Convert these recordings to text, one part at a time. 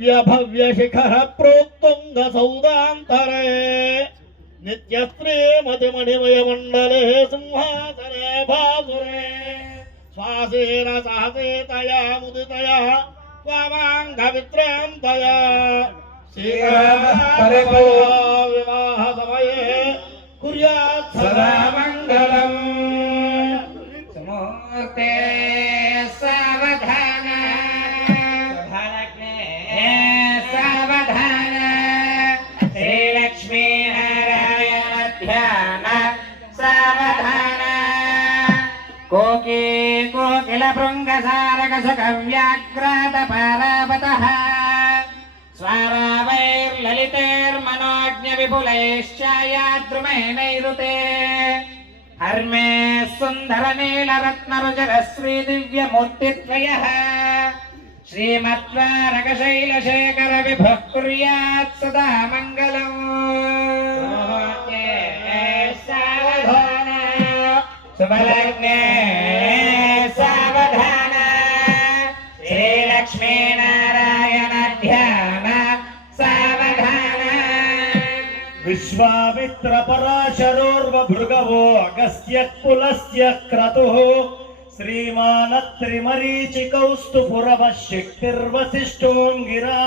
भव्य भव्य शिखर प्रोत्तुंग सौदातरे नित्यस्त्री मति मणिमय मंडले सिंहासने भासुरे श्वासेन सहसे तया मुदितया त्वामाङ्घ वित्रयं तया श्रीरामपरिपयो विवाह समये कुर्यात् सदा मङ्गलम्। భృంగ సారక సుఖ వ్యాఘ్రాత పారావత స్వరావైర్లలితైర్మనోజ్ఞ విపులైశ్చాయాద్రుమైనైరుతే హర్మే సుందర విశ్వామిత్ర పరాశరోర్వ భృగవో అగస్త్య కులస్య క్రతుః శ్రీమానత్రిమరీచికౌస్తు పురవ శక్తిర్వసిష్ఠోంగిరా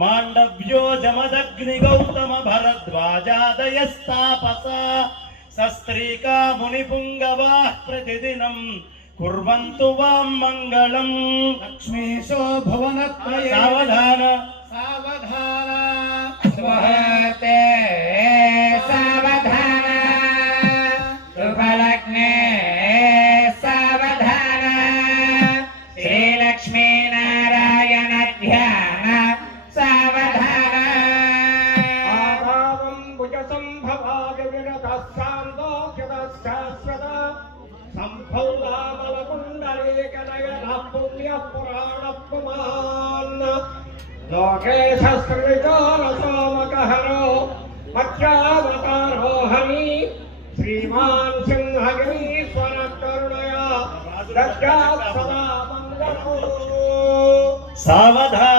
మాండవ్యో జమదగ్ని గౌతమ భరద్వాజాదయస్తాపస సస్త్రీకా మునిపుంగవా ప్రతిదినం కుర్వంతు వాం మంగళం లక్ష్మీశో హరి శ్రీమాన్ సింహగిరీశ్వర కరుణయా సదా మంగళో సావధాన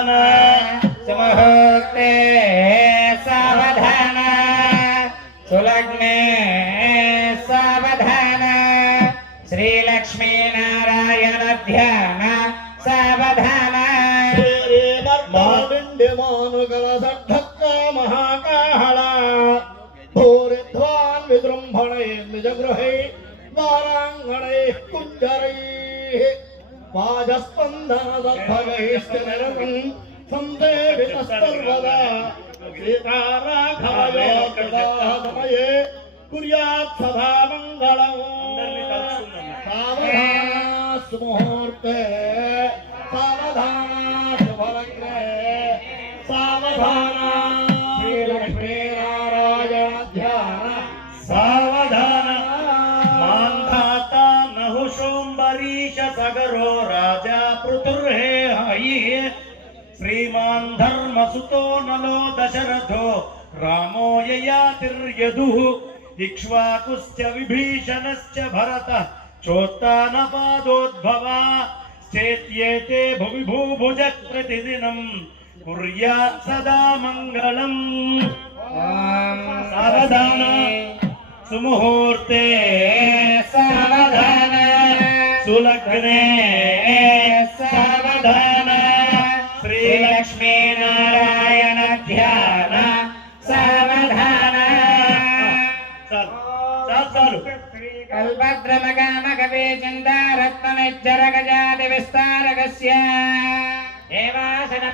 निजगृहे वाराङ्गणैः कुञ्जरैः पादस्पन्दनदर्भगैस्तिरम् सन्देवितस्तर्वदा सीताराघवयो कुर्यात् सदा मङ्गलम् सावधानास् मुहूर्ते सावधानास् फलग्रे सावधाना सुतो नलो दशरथो रामो ययातिर्यदुः इक्ष्वाकुश्च विभीषणश्च भरतः चोत्तानपादोद्भवा चेत्येते भुवि भूभुजः प्रतिदिनम् कुर्या सदा मङ्गलम्। सावधान सुमुहूर्ते सावधान सुलग्ने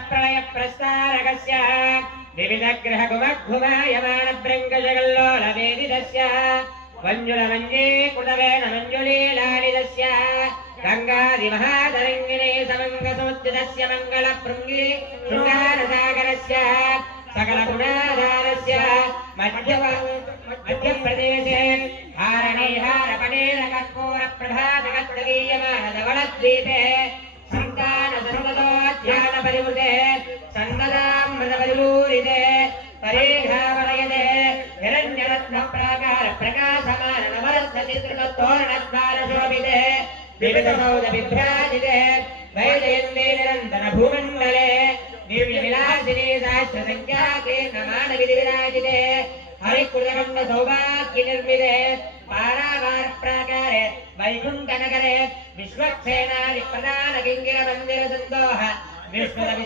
ప్రళయ ప్రస్తారకస్య వివిధ గ్రహ కుమగ్భువాయమాన భృంగ వేదిదస్య మంజుల మంజే కుటవేణ మంజులీలాలిదస్య గంగాది మహాతరంగిణే సమంగ సముద్రస్య మంగళ భృంగి శృంగార సాగరస్య సకల గుణాధారస్య మధ్య మధ్యప్రదేశే హారణే హారపణేన కర్పూర ప్రభాతకత్తరీయమానధవళద్వీపే సంతాన సర్వతోధ్యాన పరివృతే సన్నదామృత పరిపూరితే పరేఘావరయతే హిరణ్యరత్న ప్రాకార ప్రకాశమాన నవరత్న చిత్రతోరణ ద్వార శోభితే వివిధ సౌద విభ్రాజితే వైజయంతే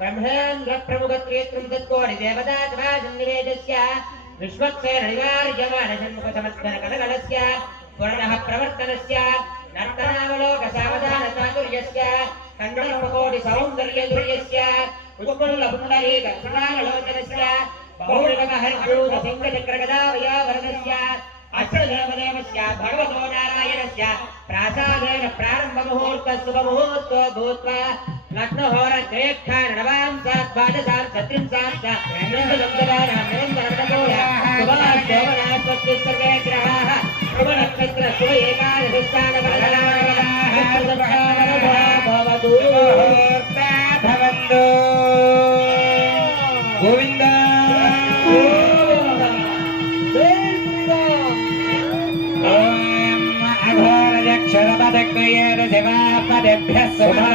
విచిత్ర రత్న స్తంభ సహస్రకోటి భాస్వన్మహితజో విశేష విష్ణూచ్యుతే మహాసభా మండపే మహాసింహాసనాదిరూఢస్య లక్ష్మీ अष्टदेवदेवस्य भगवतो नारायणस्य प्रासादेन प्रारम्भमुहूर्त शुभमुहूर्त भूत्वा लग्नहोरत्रयक्षाणवां साद्वादशां सत्रिंसां च शुभनक्षत्र शुभ एकादशस्थानभरणाः శివాపదేభ్యः సుమా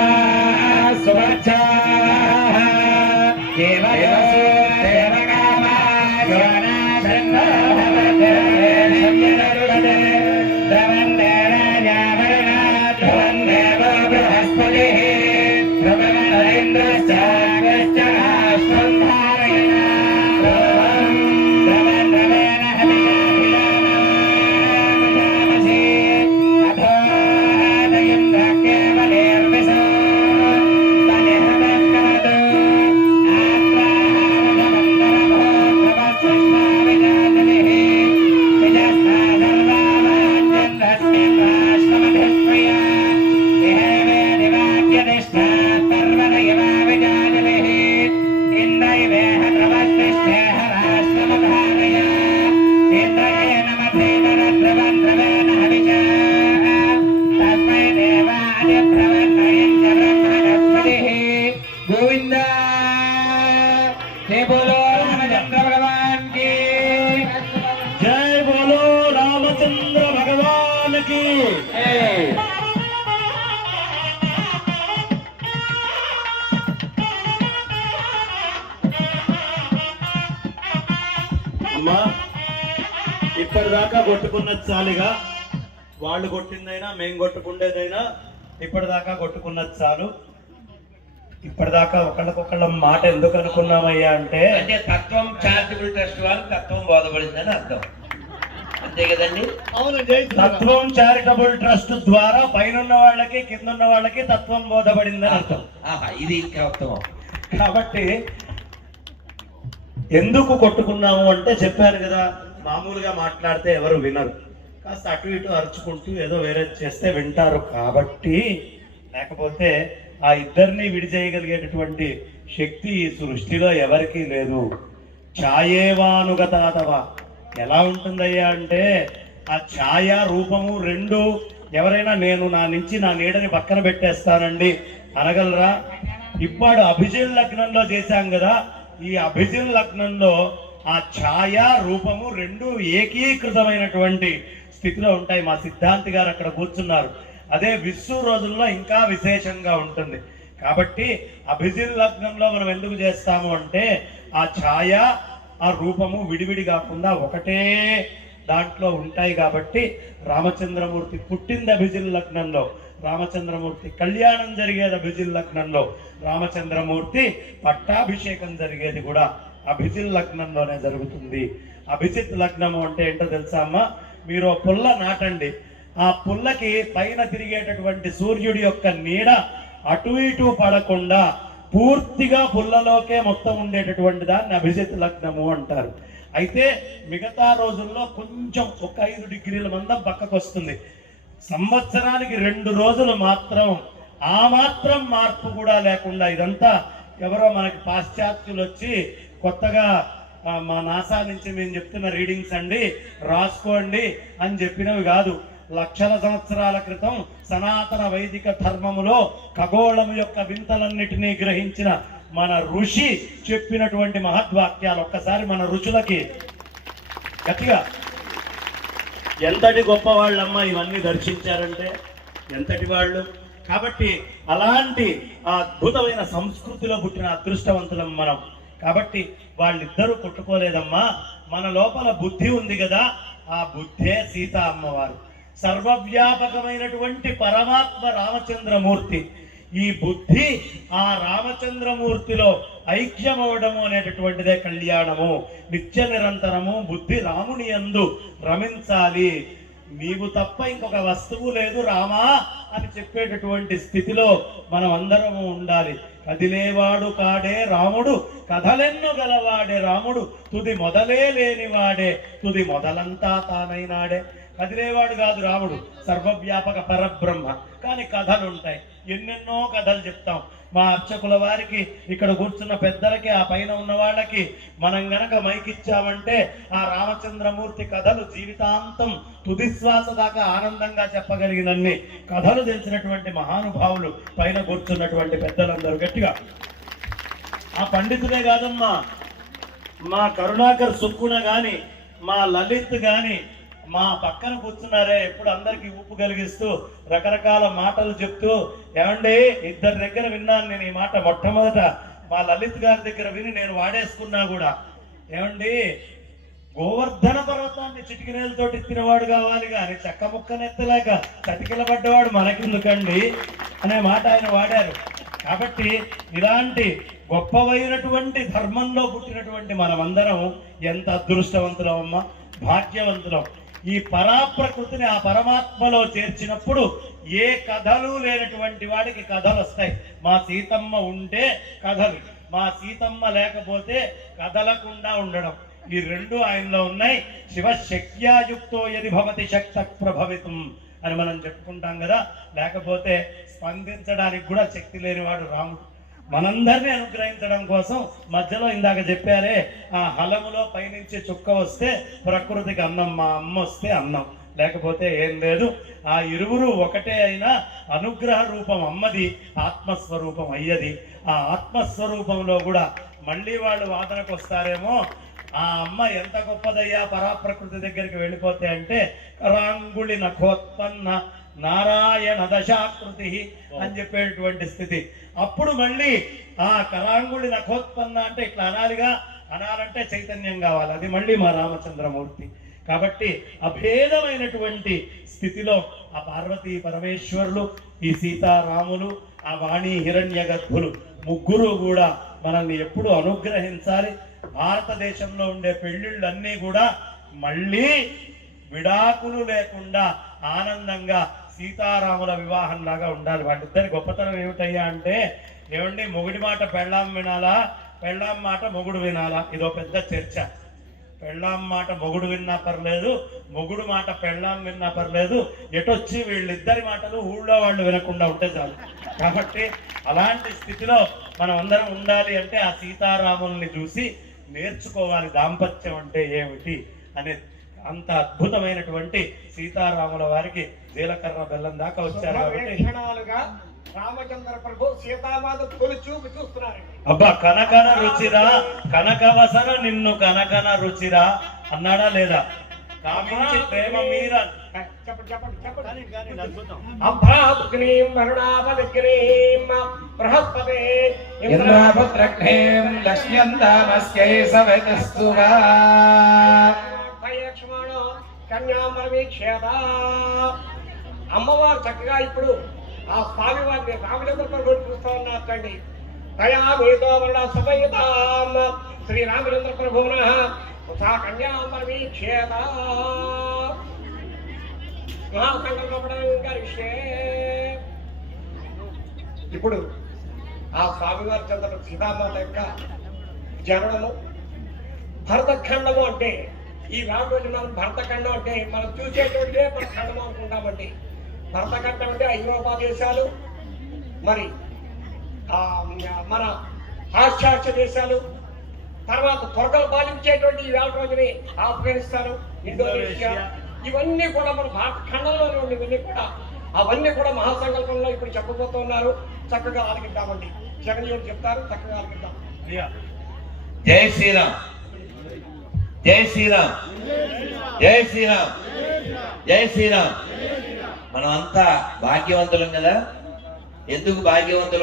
కొట్టుకున్నది చాలుగా. వాళ్ళు కొట్టిందైనా మేము కొట్టుకుండేదైనా ఇప్పటిదాకా కొట్టుకున్నది చాలు. ఇప్పటిదాకా ఒకళ్ళకొకళ్ళ మాట ఎందుకు అనుకున్నామయ్యా అంటే అంటే తత్వం చారిటబుల్ ట్రస్ట్ వాళ్ళు తత్వం బోధపడిందని అర్థం. అంతే కదండి? తత్వం చారిటబుల్ ట్రస్ట్ ద్వారా పైనున్న వాళ్ళకి కింద ఉన్న వాళ్ళకి తత్వం బోధపడిందని అర్థం. ఆహా ఇది ఇంకా ఉత్తమం కాబట్టి ఎందుకు కొట్టుకున్నాము అంటే చెప్పాను కదా మామూలుగా మాట్లాడితే ఎవరు వినరు. కాస్త అటు ఇటు అరుచుకుంటూ ఏదో వేరే చేస్తే వింటారు కాబట్టి లేకపోతే ఆ ఇద్దరిని విడిచేయగలిగేటటువంటి శక్తి ఈ సృష్టిలో ఎవరికీ లేదు. ఛాయేవానుగతాతవ. ఎలా ఉంటుందయ్యా అంటే ఆ ఛాయ రూపము రెండు ఎవరైనా నేను నా నుంచి నా నీడని పక్కన పెట్టేస్తానండి. అనగలరా? ఇప్పుడు అభిజిన్ లగ్నంలో చేశాం కదా ఈ అభిజిన్ లగ్నంలో ఆ ఛాయ రూపము రెండు ఏకీకృతమైనటువంటి స్థితిలో ఉంటాయి. మా సిద్ధాంతి గారు అక్కడ కూర్చున్నారు. అదే విశ్వ రోజుల్లో ఇంకా విశేషంగా ఉంటుంది. కాబట్టి అభిజిన్ లగ్నంలో మనం ఎందుకు చేస్తాము అంటే ఆ ఛాయ ఆ రూపము విడివిడి కాకుండా ఒకటే దాంట్లో ఉంటాయి కాబట్టి రామచంద్రమూర్తి పుట్టింది అభిజిన్ లగ్నంలో రామచంద్రమూర్తి కళ్యాణం జరిగేది అభిజిన్ లగ్నంలో రామచంద్రమూర్తి పట్టాభిషేకం జరిగేది కూడా అభిజిత్ లగ్నంలోనే జరుగుతుంది. అభిజిత్ లగ్నము అంటే ఏంటో తెలుసా అమ్మా? మీరు పుల్ల నాటండి. ఆ పుల్లకి పైన తిరిగేటటువంటి సూర్యుడి యొక్క నీడ అటు ఇటు పడకుండా పూర్తిగా పుల్లలోకే మొత్తం ఉండేటటువంటి దాన్ని అభిజిత్ లగ్నము అంటారు. అయితే మిగతా రోజుల్లో కొంచెం ఒక ఐదు డిగ్రీల మందం పక్కకు వస్తుంది సంవత్సరానికి రెండు రోజులు మాత్రం ఆ మాత్రం మార్పు కూడా లేకుండా ఇదంతా ఎవరో మనకి పాశ్చాత్యులు వచ్చి కొత్తగా మా నాసా నుంచి మేము చెప్తున్న రీడింగ్స్ అండి రాసుకోండి అని చెప్పినవి కాదు. లక్షల సంవత్సరాల క్రితం సనాతన వైదిక ధర్మములో ఖగోళం యొక్క వింతలన్నిటినీ గ్రహించిన మన ఋషి చెప్పినటువంటి మహద్వాక్యాలు ఒక్కసారి మన రుచులకి గట్టిగా. ఎంతటి గొప్ప వాళ్ళమ్మ ఇవన్నీ దర్శించారంటే? ఎంతటి వాళ్ళు? కాబట్టి అలాంటి అద్భుతమైన సంస్కృతిలో పుట్టిన అదృష్టవంతులం మనం. కాబట్టి వాళ్ళిద్దరూ కొట్టుకోలేదమ్మా. మన లోపల బుద్ధి ఉంది కదా. ఆ బుద్ధే సీత అమ్మవారు. సర్వవ్యాపకమైనటువంటి పరమాత్మ రామచంద్రమూర్తి. ఈ బుద్ధి ఆ రామచంద్రమూర్తిలో ఐక్యమవడము అనేటటువంటిదే కళ్యాణము. నిత్య నిరంతరము బుద్ధి రాముని యందు రమించాలి. నీవు తప్ప ఇంకొక వస్తువు లేదు రామా అని చెప్పేటటువంటి స్థితిలో మనం అందరము ఉండాలి. కదిలేవాడు కాడే రాముడు కథలెన్ను గలవాడే రాముడు తుది మొదలే లేనివాడే తుది మొదలంతా తానైనాడే కదిలేవాడు కాదు రాముడు సర్వవ్యాపక పరబ్రహ్మ. కానీ కథలుంటాయి. ఎన్నెన్నో కథలు చెప్తాం. మా అర్చకుల వారికి ఇక్కడ కూర్చున్న పెద్దలకి ఆ పైన ఉన్న వాళ్ళకి మనం గనక మైకిచ్చామంటే ఆ రామచంద్రమూర్తి కథలు జీవితాంతం తుదిశ్వాస దాకా ఆనందంగా చెప్పగలిగినన్ని కథలు తెలిసినటువంటి మహానుభావులు పైన కూర్చున్నటువంటి పెద్దలందరూ గట్టిగా. ఆ పండితులే కాదమ్మా మా కరుణాకర్ సుక్కున గాని మా లలిత్ గాని మా పక్కన కూర్చున్నారే ఎప్పుడు అందరికి ఊపు కలిగిస్తూ రకరకాల మాటలు చెప్తూ ఏమండి ఇద్దరి దగ్గర విన్నాను నేను ఈ మాట మొట్టమొదట. మా లలిత్ గారి దగ్గర విని నేను వాడేసుకున్నా కూడా. ఏమండి గోవర్ధన పర్వతాన్ని చిటికినేలతో ఎత్తినవాడు కావాలి కానీ చెక్క ముక్కనెత్తలేక చటికిల పడ్డవాడు మనకెందుకండి అనే మాట ఆయన వాడారు. కాబట్టి ఇలాంటి గొప్పవైనటువంటి ధర్మంలో పుట్టినటువంటి మనమందరం ఎంత అదృష్టవంతులం అమ్మ భాగ్యవంతులం. ఈ పరాప్రకృతిని ఆ పరమాత్మలో చేర్చినప్పుడు ఏ కథలు లేనటువంటి వాడికి కథలు వస్తాయి. మా సీతమ్మ ఉంటే కథలు మా సీతమ్మ లేకపోతే కథలకుండా ఉండడం. ఈ రెండు ఆయనలో ఉన్నాయి. శివ శక్యాయుక్తో యది భవతి శక్త ప్రభవితం అని మనం చెప్పుకుంటాం కదా. లేకపోతే స్పందించడానికి కూడా శక్తి లేనివాడు రాముడు. మనందరినీ అనుగ్రహించడం కోసం మధ్యలో ఇందాక చెప్పారే ఆ హలములో పైనుంచి చుక్క వస్తే ప్రకృతికి అన్నం మా అమ్మ వస్తే అన్నం. లేకపోతే ఏం లేదు. ఆ ఇరువురు ఒకటే అయినా అనుగ్రహ రూపం అమ్మది ఆత్మస్వరూపం అయ్యది. ఆ ఆత్మస్వరూపంలో కూడా మళ్ళీ వాళ్ళు వాదనకు వస్తారేమో ఆ అమ్మ ఎంత గొప్పదయ్యా పరాప్రకృతి దగ్గరికి వెళ్ళిపోతే అంటే రాంగుళి నఖోత్పన్న నారాయణ దశాకృతి అని చెప్పేటువంటి స్థితి. అప్పుడు మళ్ళీ ఆ కళాంగుడి నఖోత్పన్న అంటే ఇట్లా అనాలిగా అనాలంటే చైతన్యం కావాలి. అది మళ్ళీ మా రామచంద్రమూర్తి. కాబట్టి అభేదమైనటువంటి స్థితిలో ఆ పార్వతీ పరమేశ్వరులు ఈ సీతారాములు ఆ వాణి హిరణ్య గర్భులు ముగ్గురు కూడా మనల్ని ఎప్పుడు అనుగ్రహించాలి. భారతదేశంలో ఉండే పెళ్ళిళ్ళన్నీ కూడా మళ్ళీ విడాకులు లేకుండా ఆనందంగా సీతారాముల వివాహం లాగా ఉండాలి. వాళ్ళిద్దరి గొప్పతనం ఏమిటయ్యా అంటే ఏమండి మొగుడి మాట పెళ్ళాం వినాలా? పెళ్ళాం మాట మొగుడు వినాలా? ఇదో పెద్ద చర్చ. పెళ్ళాం మాట మొగుడు విన్నా పర్లేదు మొగుడు మాట పెళ్ళాం విన్నా పర్లేదు. ఎటొచ్చి వీళ్ళిద్దరి మాటలు ఊళ్ళో వాళ్ళు వినకుండా ఉంటే చాలు. కాబట్టి అలాంటి స్థితిలో మనం అందరం ఉండాలి అంటే ఆ సీతారాముల్ని చూసి నేర్చుకోవాలి దాంపత్యం అంటే ఏమిటి అనే అంత అద్భుతమైనటువంటి సీతారాముల వారికి జీలకర్ర బెల్లం దాకా వచ్చారు రామచంద్ర ప్రభు సీతామాత తొలి చూపు చూస్తున్నారండి అబ్బా కనకన రుచిరా కనకవసర నిన్ను కనకన రుచిరా అన్నాడా లేదా? కామించి ప్రేమ మీర? చెప్పండి అమ్మవారు చక్కగా ఇప్పుడు ఆ స్వామి వారిని రామచంద్ర ప్రభుని ఉన్నారండి తయా మీతో వరణ శ్రీ రామచంద్ర ప్రభువున సా కన్యామరవీక్షేత మహాసంకల్పే ఇప్పుడు ఆ స్వామివారి చంద్ర సీతామాత యొక్క జననము భరతఖండము అంటే ఈ రాబోయే మనం భరతఖండం అంటే మనం చూసేటువంటి మన ఖండము అనుకుంటామండి. భరతఖండం అంటే ఐరోపా దేశాలు మరి ఆ మన పాశ్చాత్య దేశాలు తర్వాత త్వరగలు పాలించేటువంటి ఈ వేల రోజుని ఆఫ్ఘనిస్తాన్ ఇండోనేషియా ఇవన్నీ కూడా మన భారత ఖండంలోనే ఉండేవన్నీ కూడా. అవన్నీ కూడా మహాసంకల్పంలో ఇప్పుడు చెప్పబోతున్నారు చక్కగా ఆలకిద్దామండి. జగన్ చెప్తారు చక్కగా ఆలకిద్దాం. అయ్యా. జై శ్రీరామ్. జై శ్రీరామ్. జై శ్రీరామ్. జై శ్రీరామ్. మనం అంతా భాగ్యవంతులం కదా? ఎందుకు భాగ్యవంతులు?